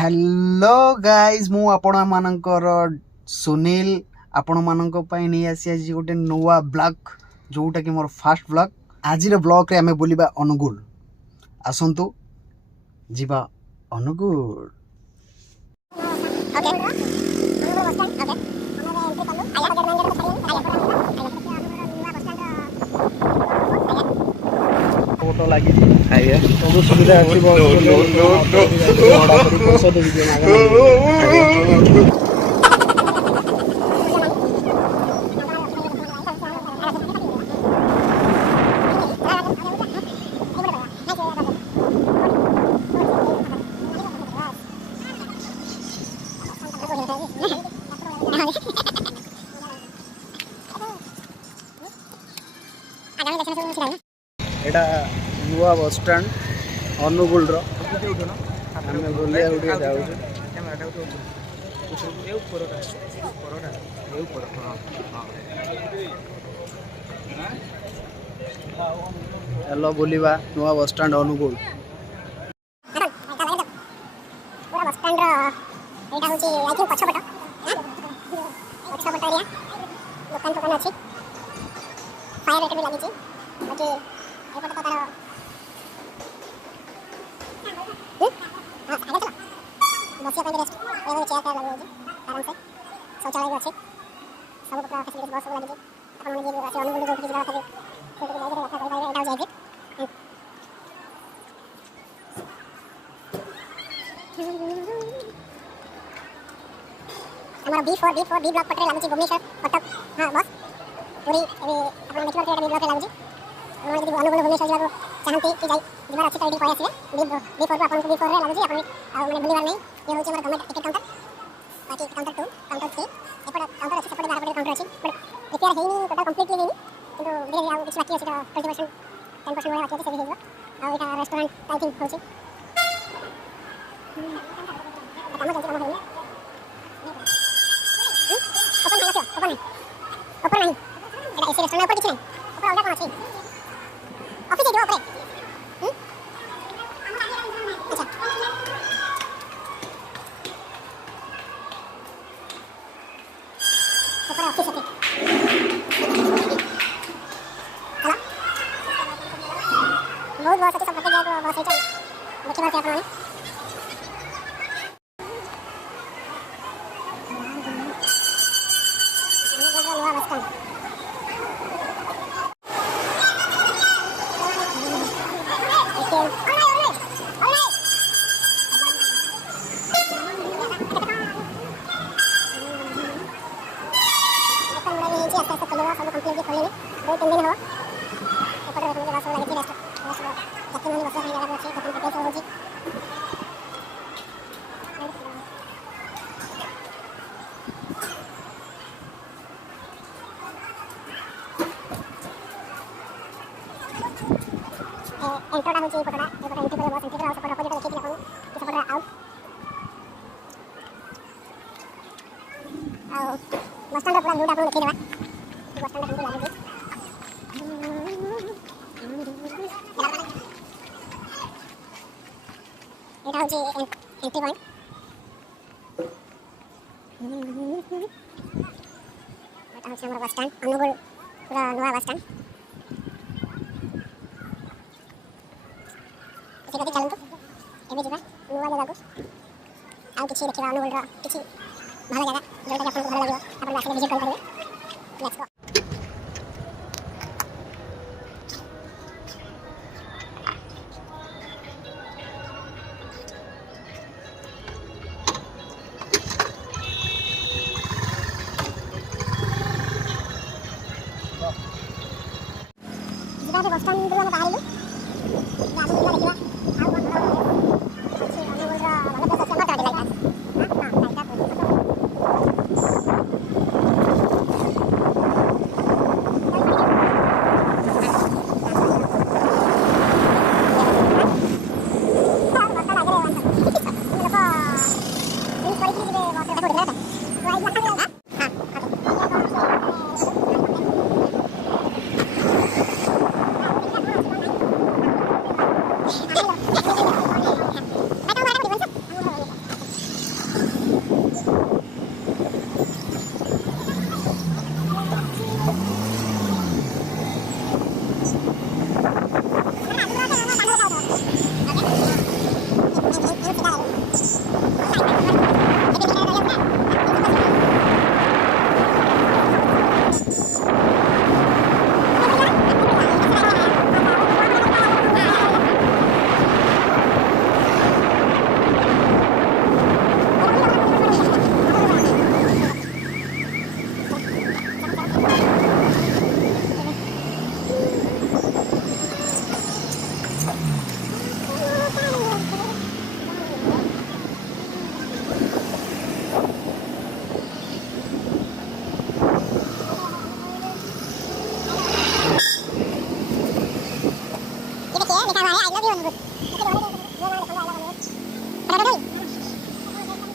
Hello guys मु आपण मानकर सुनील आपण मानक पई नहीं आसी आज गोटे नुआ ब्लॉग जोटा कि मोर फास्ट ब्लॉग आज ब्लॉग रे आमे बोलिबा अनुगुल आसंतु जीवा अनुगुल। फोटो लगी सब सुविधा अच्छी पैसा देवी एटा नुआ बस स्टैंड अनुगुल आम बुलिया जाऊँ चलो बुलवा नुआ बस स्टैंड अनुगुल हमारा बी ब्लॉक पटरे लागुची भुवनेश्वर कटक हां बस पूरी अपन नेटवर्क रे बी ब्लॉक लागुची हम यदि अनुगुल भुवनेश्वर जिला चाहती कि जाई जिबार अछि त एडी कहै आसीले बी4 अपन को बी4 रे लागुची अपन माने बुलिवार नै ये होची हमर गवर्नमेंट टिकट काउंटर बाकी काउंटर 2 काउंटर 3 एपड काउंटर अछि सेपड 12 काउंटर अछि बट रिपेयर हेनी टोटल कंप्लीटली हेनी किंतु धीरे धीरे कुछ बाकी अछि त 20% 10% बाकी अछि से हेइबो आ एटा रेस्टोरेंट आई थिंक होची काम चलते काम हेनी ऊपर नहीं एटा एसी रेस्टोरेंट ऊपर किछ नहीं ऊपर अलग कोन अछि ऑफिस है जो ऊपर अच्छा ऊपर ऑफिस है हेलो बहुत अच्छा सब पता गया बहुत अच्छा देखिए बात आपने एंट्रोटा होची पटरा एपटा एंट्री करे बस एंट्री करे सपट अपोजिट देखि अपन कि सपट आउट आओ बस स्टैंड पूरा रूट आपन देखि देबा बस स्टैंड हमको लागै एटा होची एंट्री पॉइंट एटा होची हमर बस स्टैंड अनुगुल पूरा नया बस स्टैंड कति चलंतु एबे जिबा नुवा जगह को आ किछि देखिबा अनुगुल रा किछि भल जगह जोटा अपन को भल लागो अपन आसे विजिट कर करबे लेट्स गो जिबा बस स्टैंड रो बाहर लो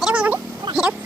ଏଇଟା କଣ କହନ୍ତି? ଏଇଟା